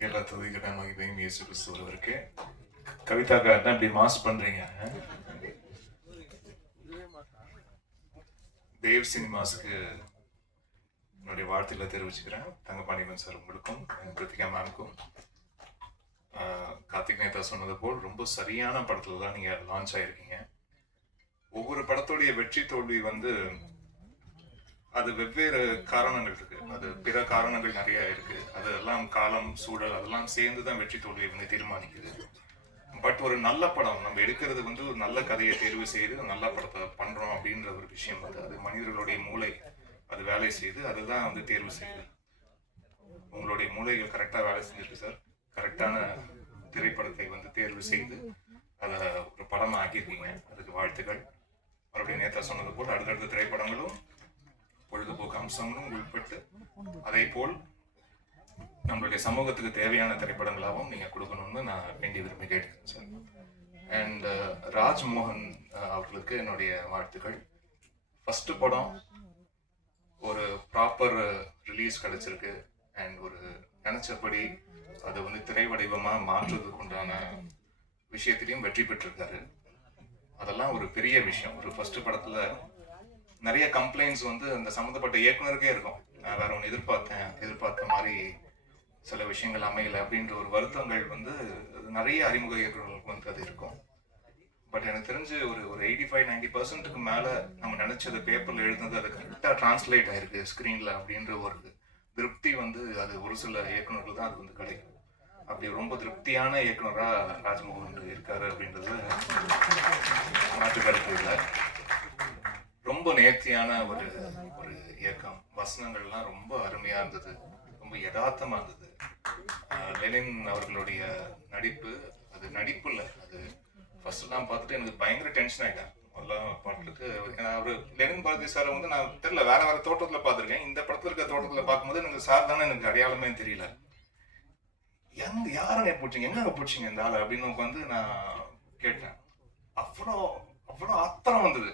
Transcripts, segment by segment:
எல்லா துதிக்கிற மகிமையும் இயேசு கிறிஸ்து ஒருவருக்கு. கவிதாக்கா என்ன இப்படி மாஸ் பண்றீங்க? தேவ் சினிமாஸ்க்கு என்னுடைய வாழ்த்துக்களை தெரிவிச்சுக்கிறேன். தங்கபாண்டியன் சார் உங்களுக்கும், கிருத்திகா மேம்க்கும். கார்த்திக் நேதா சொன்னது போல் ரொம்ப சரியான படத்துல தான் நீங்க லான்ச் ஆயிருக்கீங்க. ஒவ்வொரு படத்துடைய வெற்றி தோல்வி வந்து அது வெவ்வேறு காரணங்கள் இருக்கு. அது பிற காரணங்கள் நிறைய இருக்கு. அதெல்லாம் காலம், சூழல் அதெல்லாம் சேர்ந்து தான் வெற்றி தோல்வியை வந்து தீர்மானிக்குது. பட் ஒரு நல்ல படம் நம்ம எடுக்கிறது வந்து ஒரு நல்ல கதையை தேர்வு செய்து நல்ல படத்தை பண்றோம் அப்படின்ற ஒரு விஷயம் வந்து அது மனிதர்களுடைய மூளை அது வேலை செய்து அதுதான் வந்து தேர்வு செய்யுது. உங்களுடைய மூளைகள் கரெக்டா வேலை செஞ்சிருக்கு சார். கரெக்டான திரைப்படத்தை வந்து தேர்வு செய்து அதை ஒரு படமா ஆக்கியிருக்கீங்க. அதுக்கு வாழ்த்துக்கள். மறுபடியும் நேத்தா சொன்னது போல் அடுத்தடுத்த திரைப்படங்களும் பொழுதுபோக்கு அம்சங்களும் உள்பட்டு அதே போல் நம்மளுடைய சமூகத்துக்கு தேவையான திரைப்படங்களாகவும் நீங்க கொடுக்கணும்னு நான் வேண்டி விரும்பி கேட்டுக்கிறேன் சார். அண்ட் ராஜ்மோகன் அவர்களுக்கு என்னுடைய வாழ்த்துக்கள். ஃபர்ஸ்ட் படம் ஒரு ப்ராப்பர் ரிலீஸ் கிடைச்சிருக்கு. அண்ட் ஒரு நினைச்சபடி அதை வந்து திரை வடிவமா மாற்றுவதற்கு உண்டான விஷயத்திலையும் வெற்றி பெற்றிருக்காரு. அதெல்லாம் ஒரு பெரிய விஷயம். ஒரு ஃபர்ஸ்ட் படத்துல நிறைய கம்ப்ளைண்ட்ஸ் வந்து அந்த சம்மந்தப்பட்ட இயக்குனருக்கே இருக்கும். நான் வேற ஒன்று எதிர்பார்த்த மாதிரி சில விஷயங்கள் அமையலை அப்படின்ற ஒரு வருத்தங்கள் வந்து நிறைய அறிமுக இயக்குநர்களுக்கு வந்து அது இருக்கும். பட் எனக்கு தெரிஞ்சு ஒரு 85-90% மேலே நம்ம நினைச்சது பேப்பர்ல எழுதுனது அது கரெக்டாக டிரான்ஸ்லேட் ஆயிருக்கு ஸ்க்ரீன்ல அப்படின்ற ஒரு திருப்தி வந்து அது ஒரு சில இயக்குநர்கள் தான் அது வந்து கிடைக்கும். அப்படி ரொம்ப திருப்தியான இயக்குனராக ராஜ்மோகன் இருக்காரு அப்படின்றது மாற்று கருத்து இல்லை. ரொம்ப நேர்த்தியான ஒரு ஒரு இயக்கம். வசனங்கள்லாம் ரொம்ப அருமையா இருந்தது, ரொம்ப யதார்த்தமா இருந்தது. லெனின் அவர்களுடைய நடிப்பு, அது நடிப்பு இல்லை, அது ஃபர்ஸ்ட்லாம் பார்த்துட்டு எனக்கு பயங்கர டென்ஷன் ஆகிட்டேன். எல்லாம் பாட்டுக்கு அவர் லெனின் பாரதி சாரை வந்து நான் தெரியல வேற வேற தோட்டத்தில் பார்த்துருக்கேன். இந்த படத்தில் இருக்க தோட்டத்தில் பார்க்கும்போது எனக்கு சார் தானே எனக்கு அடையாளமே தெரியல. யாருங்க பிடிச்சிங்க, எங்க பிடிச்சிங்க இந்த ஆள் அப்படின்னு வந்து நான் கேட்டேன். அவ்வளோ அவ்வளோ ஆத்திரம் வந்தது.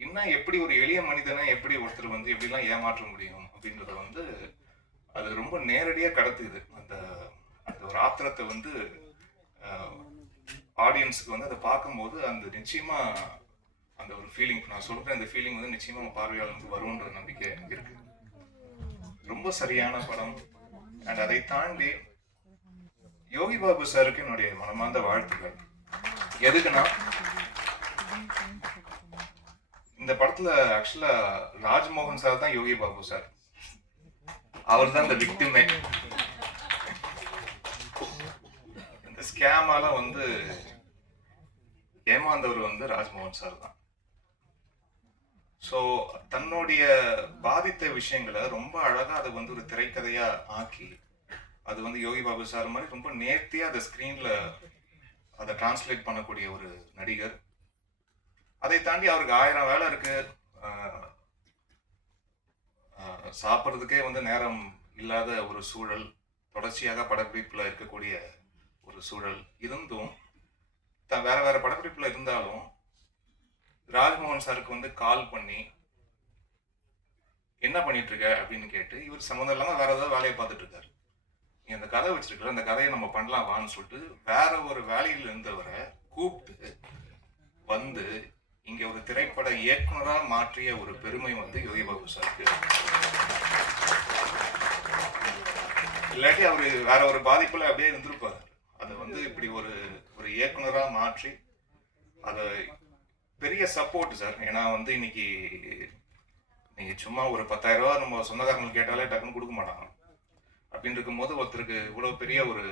இன்னும் எப்படி ஒரு எளிய மனிதனை எப்படி ஒருத்தர் வந்து எப்படிலாம் ஏமாற்ற முடியும் அப்படின்றத வந்து அது ரொம்ப நேரடியாக கடத்துது. அந்த அந்த ஒரு ஆத்திரத்தை வந்து ஆடியன்ஸுக்கு வந்து அதை பார்க்கும்போது அந்த நிச்சயமா அந்த ஒரு ஃபீலிங் நான் சொல்றேன், அந்த ஃபீலிங் வந்து நிச்சயமா பார்வையாளருக்கு வரும்ன்ற நம்பிக்கை எனக்கு இருக்கு. ரொம்ப சரியான படம். அண்ட் அதை தாண்டி யோகி பாபு சாருக்கு என்னுடைய மனமார்ந்த வாழ்த்துக்கள். எதுக்குன்னா இந்த படத்துல ஆக்சுவலா ராஜ்மோகன் சார் தான் யோகி பாபு சார். அவர் தான் இந்த விக்டிமே. இந்த ஸ்கேமால வந்து ஏமாந்தவர் வந்து ராஜ்மோகன் சார் தான். ஸோ தன்னுடைய பாதித்த விஷயங்களை ரொம்ப அழகா அதை வந்து ஒரு திரைக்கதையா ஆக்கி அது வந்து யோகி பாபு சார் மாதிரி ரொம்ப நேர்த்தியா அதை ஸ்கிரீன்ல அதை டிரான்ஸ்லேட் பண்ணக்கூடிய ஒரு நடிகர். அதை தாண்டி அவருக்கு 1000 வேலை இருக்கு. சாப்பிட்றதுக்கே வந்து நேரம் இல்லாத ஒரு சூழல், தொடர்ச்சியாக படப்பிடிப்புல இருக்கக்கூடிய ஒரு சூழல் இருந்தும் வேற வேற படப்பிடிப்புல இருந்தாலும் ராஜ்மோகன் சாருக்கு வந்து கால் பண்ணி என்ன பண்ணிட்டு இருக்க அப்படின்னு கேட்டு இவர் சம்மந்தம் இல்லாம வேற ஏதாவது வேலையை பார்த்துட்டு இருக்காரு. நீ அந்த கதை வச்சிருக்கல, அந்த கதையை நம்ம பண்ணலாம் வான்னு சொல்லிட்டு வேற ஒரு வேலையில் இருந்தவரை கூப்பிட்டு வந்து இங்க ஒரு திரைப்பட இயக்குனரா மாற்றிய ஒரு பெருமை வந்து யோகி பாபு சாருக்கு. இல்லாட்டி அவரு வேற ஒரு பாதிப்புல அப்படியே இருந்திருப்பாரு. அதை வந்து இப்படி ஒரு ஒரு இயக்குனரா மாற்றி அதை பெரிய சப்போர்ட் சார். ஏன்னா வந்து இன்னைக்கு நீங்க சும்மா ஒரு 10,000 ரூபாய் நம்ம சொந்தக்காரங்களுக்கு கேட்டாலே டக்குன்னு கொடுக்க மாட்டாங்க. அப்படின்னு இருக்கும்போது ஒருத்தருக்கு இவ்வளவு பெரிய ஒரு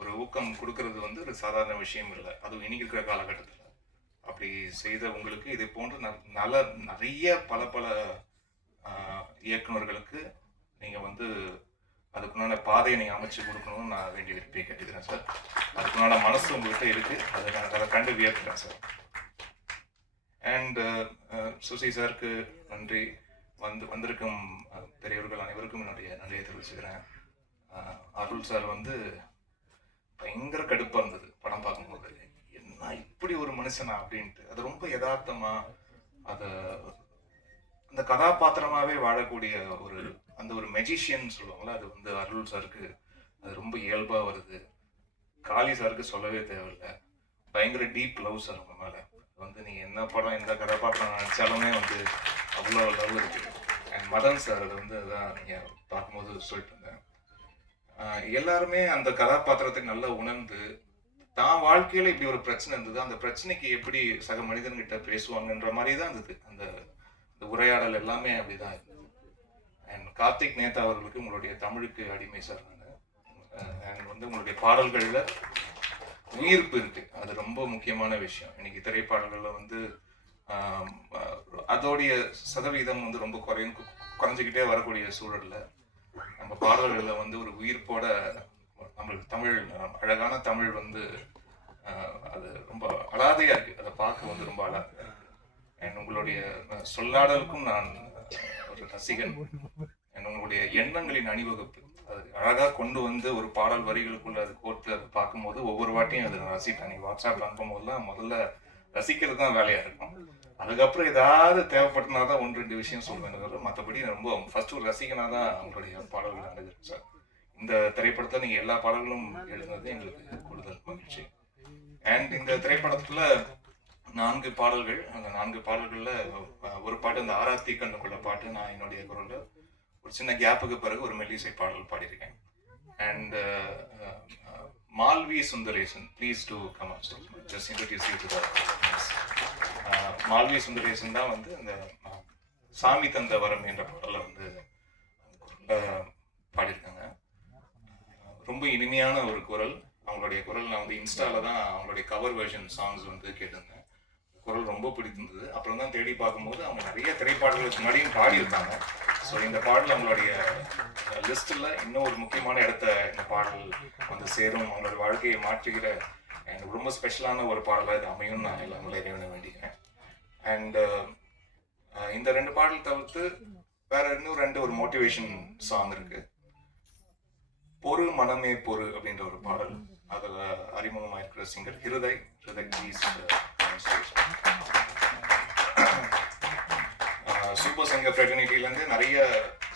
ஒரு ஊக்கம் கொடுக்கறது வந்து ஒரு சாதாரண விஷயம் இல்லை. அதுவும் இன்னைக்கு இருக்கிற காலகட்டத்தில் அப்படி செய்த உங்களுக்கு இது போன்ற நிறைய பல பல இயக்குநர்களுக்கு நீங்க வந்து அதுக்குண்டான பாதையை நீங்க அமைச்சு கொடுக்கணும்னு நான் வேண்டி விருப்பி கேட்டுக்கிறேன் சார். அதுக்குண்டான மனசு உங்கள்கிட்ட இருக்கு, அதை கண்டு வியர்க்கிறேன் சார். அண்ட் சுசி சாருக்கு நன்றி. வந்திருக்கும் பெரியவர்கள் அனைவருக்கும் என்னுடைய நன்றியை தெரிவிச்சுக்கிறேன். அருள் சார் வந்து பயங்கர கடுப்பா இருந்தது படம் பார்க்கும்போது, என்ன இப்படி ஒரு மனுஷனா அப்படின்ட்டு. அது ரொம்ப யதார்த்தமா அதை அந்த கதாபாத்திரமாவே வாழக்கூடிய ஒரு அந்த ஒரு மெஜிஷியன் சொல்லுவாங்களா, அது வந்து அருள் சாருக்கு அது ரொம்ப இயல்பா வருது. காளி சாருக்கு சொல்லவே தேவையில்லை. பயங்கர டீப் லவ் சார் உங்க மேல. வந்து நீங்க என்ன படம் எந்த கதாபாத்திரம் நினைச்சாலுமே வந்து அவ்வளோ லவ் இருக்கு. அண்ட் மதன் சார் அது வந்து அதான் நீங்க பார்க்கும்போது சொல்லிட்டு இருந்தேன். எல்லாருமே அந்த கதாபாத்திரத்தை நல்லா உணர்ந்து தான் வாழ்க்கையில இப்படி ஒரு பிரச்சனை இருந்தது, அந்த பிரச்சனைக்கு எப்படி சக மனிதன்கிட்ட பேசுவாங்கன்ற மாதிரி தான் இருந்தது. அந்த உரையாடல் எல்லாமே அப்படிதான் இருந்தது. அண்ட் கார்த்திக் நேதா அவர்களுக்கு உங்களுடைய தமிழுக்கு அடிமை சார் நான். அண்ட் வந்து உங்களுடைய பாடல்கள்ல உயிர்ப்பு இருக்கு, அது ரொம்ப முக்கியமான விஷயம். இன்னைக்கு திரைப்பாடல்கள்ல வந்து அதோடைய சதவீதம் வந்து ரொம்ப குறைஞ்சிக்கிட்டே வரக்கூடிய சூழல்ல நம்ம பாடல்கள்ல வந்து ஒரு உயிர்ப்போட நம்மளுக்கு தமிழ் அழகான தமிழ் வந்து அது ரொம்ப அழாதையா இருக்கு. அதை பார்க்க வந்து ரொம்ப அழகா. அண்ட் உங்களுடைய சொல்லாடலுக்கும் நான் ஒரு ரசிகன். அண்ட் உங்களுடைய எண்ணங்களின் அணிவகுப்பு அது அழகா கொண்டு வந்து ஒரு பாடல் வரிகளுக்குள்ள அது கோர்த்து அதை பார்க்கும்போது ஒவ்வொரு வாட்டியும் அதை நான் ரசிப்பேன். நீ வாட்ஸ்அப்ல அனுப்பும் போதுலாம் முதல்ல ரசிக்கிறது தான் வேலையா இருக்கும். அதுக்கப்புறம் ஏதாவது தேவைப்பட்டனா தான் 1-2 விஷயம் சொல்வேன். மற்றபடி ரொம்ப ஃபர்ஸ்ட் ஒரு ரசிகனா தான் உங்களுடைய பாடல்கள் அடைஞ்சிருக்கு சார். இந்த திரைப்படத்தை நீங்க எல்லா பாடல்களும் எழுதுனது எங்களுக்கு கூடுதல் மகிழ்ச்சி. அண்ட் இந்த திரைப்படத்துல 4 பாடல்கள், அந்த 4 பாடல்கள்ல ஒரு பாட்டு அந்த ஆராத்தி கண்ணுக்குள்ள பாட்டு நான் என்னுடைய குரல்ல ஒரு சின்ன கேப்புக்கு பிறகு ஒரு மெல்லிசை பாடல் பாடியிருக்கேன். And Malvi Sundaresan, please to come up stage, just introduce you to the audience. Malvi Sundaresan தான் வந்து இந்த சாமி தந்த வரம் என்ற பாடலை வந்து பாடியிருக்காங்க. ரொம்ப இனிமையான ஒரு குரல். அவங்களுடைய குரல் நான் வந்து இன்ஸ்டால தான் அவங்களுடைய கவர் வெர்ஷன் சாங்ஸ் வந்து கேட்டிருந்தேன். குரல் ரொம்ப பிடித்திருந்தது. அப்புறம் தான் தேடி பார்க்கும்போது அவங்க நிறைய திரைப்பாடல்களுக்கு முன்னாடியும் பாடியிருக்காங்க. ஸோ இந்த பாடல் அவங்களுடைய லிஸ்டில் இன்னும் ஒரு முக்கியமான இடத்த இந்த பாடல் வந்து சேரும், அவங்களோட வாழ்க்கையை மாற்றுகிற எனக்கு ரொம்ப ஸ்பெஷலான ஒரு பாடலாக இது அமையும் நான் எல்லாம் இறைவனை வேண்டிக்கிறேன். அண்ட் இந்த 2 பாடல் தவிர்த்து வேற இன்னும் 2 ஒரு மோட்டிவேஷன் சாங் இருக்கு. பொறு மனமே பொறு அப்படின்ற ஒரு பாடல். அதில் அறிமுகமாக இருக்கிற singer Hriday please. Super singer ஃப்ரெட்டர்னிட்டிலேருந்து நிறைய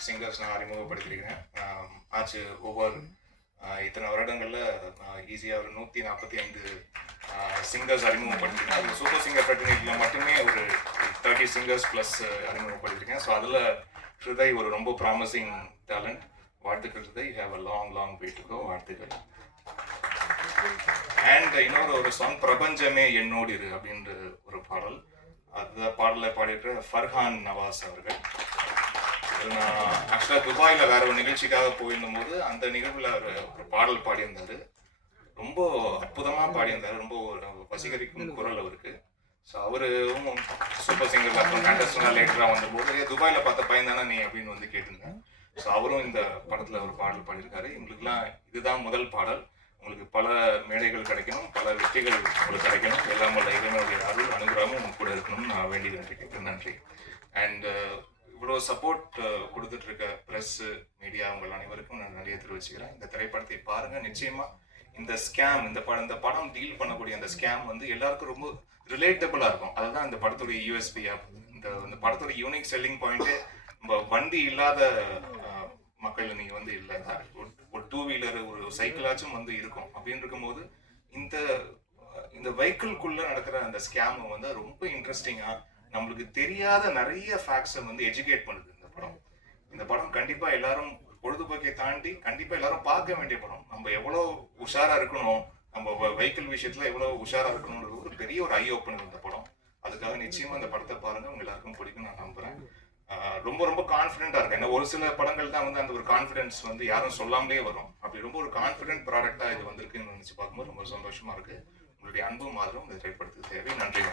சிங்கர்ஸ் நான் அறிமுகப்படுத்திருக்கிறேன். ஆச்சு ஒவ்வொரு இத்தனை வருடங்களில் ஈஸியாக ஒரு 145 சிங்கர்ஸ் அறிமுகப்படுத்திருக்கேன். அதில் சூப்பர் சிங்கர் ஃப்ரெட்டர்னிட்டியில் மட்டுமே ஒரு 30 சிங்கர்ஸ் ப்ளஸ் அறிமுகப்படுத்திருக்கேன். ஸோ அதில் ஹிருதய் ஒரு ரொம்ப ப்ராமிசிங் டேலண்ட். வாழ்த்துக்கள் Hriday, you have a long way to go. வாழ்த்துக்கள். அண்ட் இன்னொரு ஒரு சாங் பிரபஞ்சமே என்னோடு இரு அப்படின்ற ஒரு பாடல். அந்த பாடலை பாடிட்டு ஃபர்ஹான் நவாஸ் அவர்கள். நான் ஆக்சுவலாக துபாயில் வேற ஒரு நிகழ்ச்சிக்காக போயிருந்தும் போது அந்த நிகழ்வில் ஒரு பாடல் பாடியிருந்தாரு. ரொம்ப அற்புதமாக பாடியிருந்தாரு. ரொம்ப வசீகரிக்கும் குரல் அவருக்கு. ஸோ அவரும் சூப்பர் சிங்கர் அப்புறம் கண்டஸ்டனாக லேட்டராக வந்தபோது துபாயில் பார்த்த பையன் தானே நீ அப்படின்னு வந்து கேட்டிருந்தேன். ஸோ அவரும் இந்த படத்தில் ஒரு பாடல் பாடியிருக்காரு. எங்களுக்குலாம் இதுதான் முதல் பாடல். உங்களுக்கு பல மேடைகள் கிடைக்கணும், பல வெற்றிகள் உங்களுக்கு கிடைக்கணும். எல்லாம் வல்ல இறைவனுடைய அருள் அனுகிரகமும் கூட இருக்கணும்னு நான் வேண்டி கேட்குறேன். நன்றி. அண்ட் இவ்வளோ சப்போர்ட் கொடுத்துட்டு இருக்க ப்ரெஸ் மீடியா உங்கள் அனைவருக்கும் நான் நிறைய தெரிவிச்சுக்கிறேன். இந்த திரைப்படத்தை பாருங்க. நிச்சயமா இந்த ஸ்கேம் இந்த படம் டீல் பண்ணக்கூடிய அந்த ஸ்கேம் வந்து எல்லாருக்கும் ரொம்ப ரிலேட்டபிளா இருக்கும். அதுதான் இந்த படத்துடைய யூஎஸ்பியா. இந்த படத்துடைய யூனிக் செல்லிங் பாயிண்ட் வண்டி இல்லாத மக்கள் நீங்க வந்து இல்லை, ஒரு 2 வீலர் ஒரு சைக்கிளாச்சும் வந்து இருக்கும். அப்படின்னு இருக்கும்போது இந்த வெஹிக்கிள்குள்ள நடக்கிற அந்த ஸ்கேம் வந்து ரொம்ப இன்ட்ரெஸ்டிங்கா நம்மளுக்கு தெரியாத நிறைய ஃபேக்ட்ஸை வந்து எஜுகேட் பண்ணுது இந்த படம். கண்டிப்பா எல்லாரும் பொழுதுபோக்கை தாண்டி கண்டிப்பா எல்லாரும் பார்க்க வேண்டிய படம். நம்ம எவ்வளவு உஷாரா இருக்கணும், நம்ம வெஹிக்கிள் விஷயத்துல எவ்வளவு உஷாரா இருக்கணும்ன்றது ஒரு பெரிய ஒரு ஐ ஓப்பனர் இந்த படம். அதுக்காக நிச்சயமா இந்த படத்தை பாருங்க, உங்க எல்லாருக்கும் பிடிக்கும் நான் நம்புறேன். ரொம்ப ரொம்ப கான்ஃபிடென்ட்டா இருக்கேன். ஏன்னா ஒரு சில படங்கள் தான் வந்து அந்த ஒரு கான்ஃபிடன்ஸ் வந்து யாரும் சொல்லாமலே வரும். அப்படி ரொம்ப ஒரு கான்ஃபிடென்ட் ப்ராடக்டா இது வந்திருக்குன்னு நினைச்சு பார்க்கும்போது ரொம்ப சந்தோஷமா இருக்கு. உங்களுடைய அன்பும் ஆதரவும் இந்த திரைப்படத்துக்கு தேவை. நன்றி.